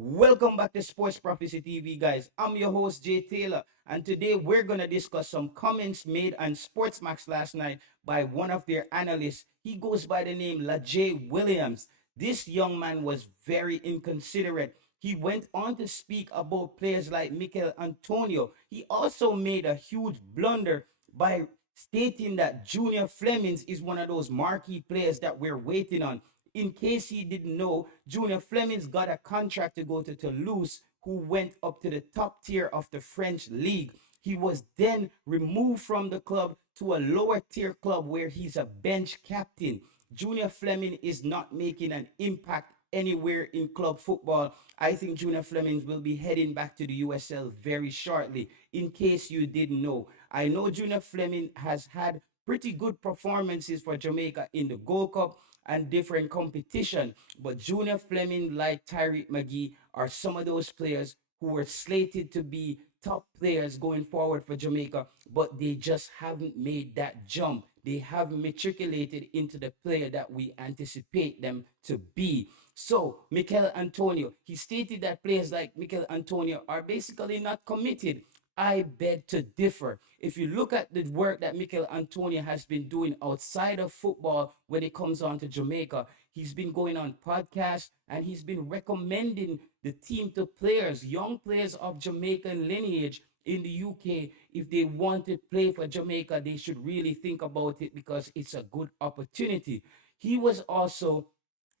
Welcome back to Sports Prophecy TV, guys. I'm your host, Jay Taylor, and today we're going to discuss some comments made on SportsMax last night by one of their analysts. He goes by the name Lajay Williams. This young man was very inconsiderate. He went on to speak about players like Michail Antonio. He also made a huge blunder by stating that Junior Flemings is one of those marquee players that we're waiting on. In case he didn't know, Junior Flemings got a contract to go to Toulouse, who went up to the top tier of the French league. He was then removed from the club to a lower tier club where he's a bench captain. Junior Fleming is not making an impact anywhere in club football. I think Junior Flemings will be heading back to the USL very shortly, in case you didn't know. I know Junior Fleming has had pretty good performances for Jamaica in the Gold Cup and different competition. But Junior Fleming, like Tyreek McGee, are some of those players who were slated to be top players going forward for Jamaica, but they just haven't made that jump. They haven't matriculated into the player that we anticipate them to be. So, Michail Antonio, he stated that players like Michail Antonio are basically not committed. I beg to differ. If you look at the work that Michail Antonio has been doing outside of football when it comes on to Jamaica, he's been going on podcasts and he's been recommending the team to players, young players of Jamaican lineage in the UK. If they want to play for Jamaica, they should really think about it because it's a good opportunity. He was also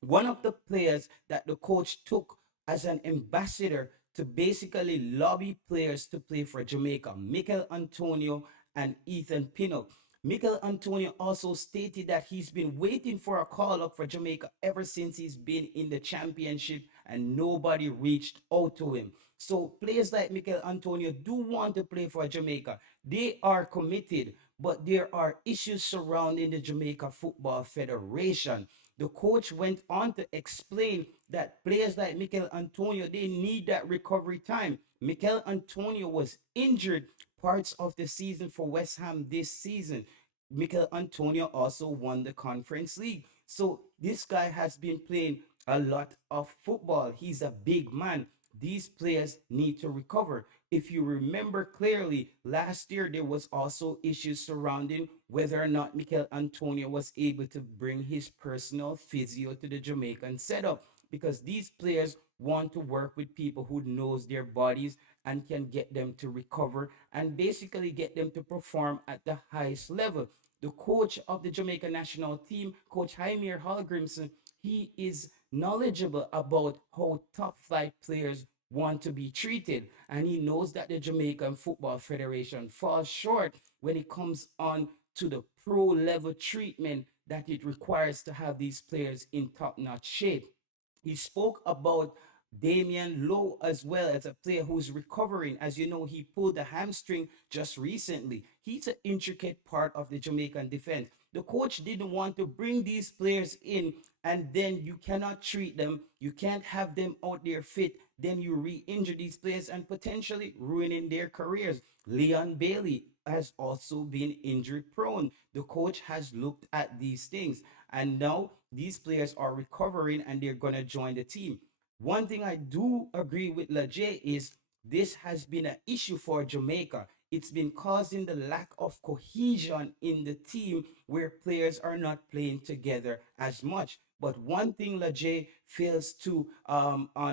one of the players that the coach took as an ambassador to basically lobby players to play for Jamaica, Michail Antonio and Ethan Pinnock. Michail Antonio also stated that he's been waiting for a call up for Jamaica ever since he's been in the championship and nobody reached out to him. So players like Michail Antonio do want to play for Jamaica. They are committed, but there are issues surrounding the Jamaica Football Federation. The coach went on to explain that players like Michail Antonio, they need that recovery time. Michail Antonio was injured parts of the season for West Ham this season. Michail Antonio also won the Conference League. So this guy has been playing a lot of football. He's a big man. These players need to recover. If you remember clearly, last year there was also issues surrounding whether or not Michail Antonio was able to bring his personal physio to the Jamaican setup, because these players want to work with people who knows their bodies and can get them to recover and basically get them to perform at the highest level. The coach of the Jamaica national team, Coach Jaime Hallgrimson, he is knowledgeable about how top flight players want to be treated, and he knows that the Jamaican Football Federation falls short when it comes on to the pro level treatment that it requires to have these players in top notch shape. He spoke about Damian Lowe as well as a player who's recovering. As you know, he pulled a hamstring just recently. He's an intricate part of the Jamaican defense. The coach didn't want to bring these players in and then you cannot treat them. You can't have them out there fit. Then you re-injure these players and potentially ruining their careers. Leon Bailey has also been injury prone. The coach has looked at these things and now these players are recovering and they're going to join the team. One thing I do agree with Lajay is this has been an issue for Jamaica. It's been causing the lack of cohesion in the team where players are not playing together as much. But one thing Lajay fails to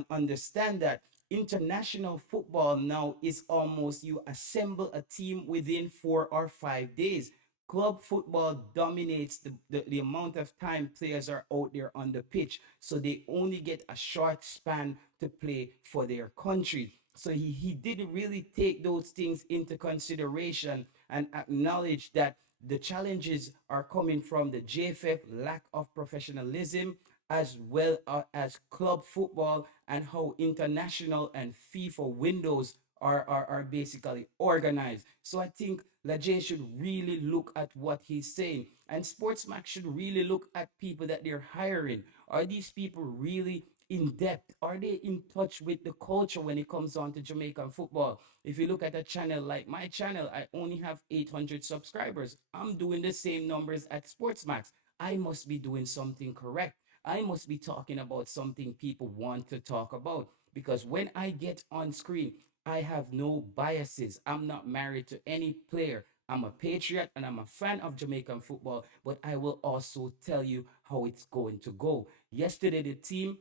understand that international football now is almost you assemble a team within 4 or 5 days. Club football dominates the amount of time players are out there on the pitch. So they only get a short span to play for their country. So he didn't really take those things into consideration and acknowledge that the challenges are coming from the JFF lack of professionalism as well as club football and how international and FIFA windows are basically organized. So I think Lajay should really look at what he's saying. And SportsMax should really look at people that they're hiring. Are these people really in depth? Are they in touch with the culture when it comes on to Jamaican football? If you look at a channel like my channel, I only have 800 subscribers. I'm doing the same numbers at SportsMax. I must be doing something correct. I must be talking about something people want to talk about because when I get on screen, I have no biases. I'm not married to any player. I'm a patriot and I'm a fan of Jamaican football, but I will also tell you how it's going to go. Yesterday, the team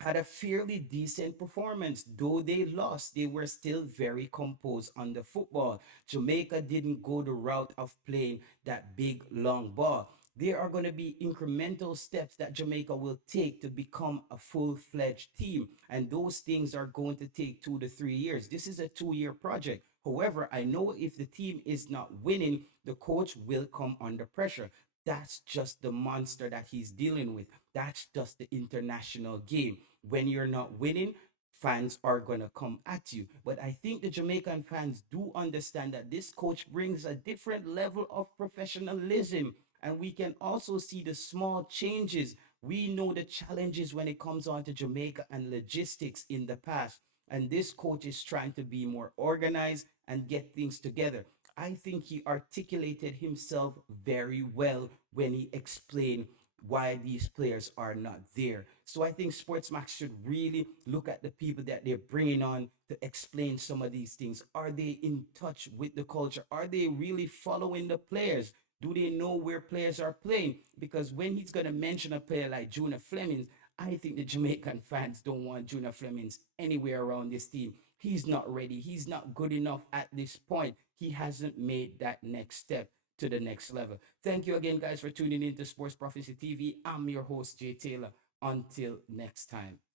had a fairly decent performance. Though they lost, they were still very composed on the football. Jamaica didn't go the route of playing that big long ball. There are going to be incremental steps that Jamaica will take to become a full-fledged team, and those things are going to take 2 to 3 years. This is a 2 year project. However, I know if the team is not winning, the coach will come under pressure. That's just the monster that he's dealing with. That's just the international game. When you're not winning, fans are going to come at you. But I think the Jamaican fans do understand that this coach brings a different level of professionalism. And we can also see the small changes. We know the challenges when it comes on to Jamaica and logistics in the past. And this coach is trying to be more organized and get things together. I think he articulated himself very well when he explained why these players are not there. So I think SportsMax should really look at the people that they're bringing on to explain some of these things. Are they in touch with the culture? Are they really following the players? Do they know where players are playing? Because when he's going to mention a player like Junior Flemings, I think the Jamaican fans don't want Junior Flemings anywhere around this team. He's not ready. He's not good enough at this point. He hasn't made that next step to the next level. Thank you again, guys, for tuning in to Sports Prophecy TV. I'm your host, Jay Taylor. Until next time.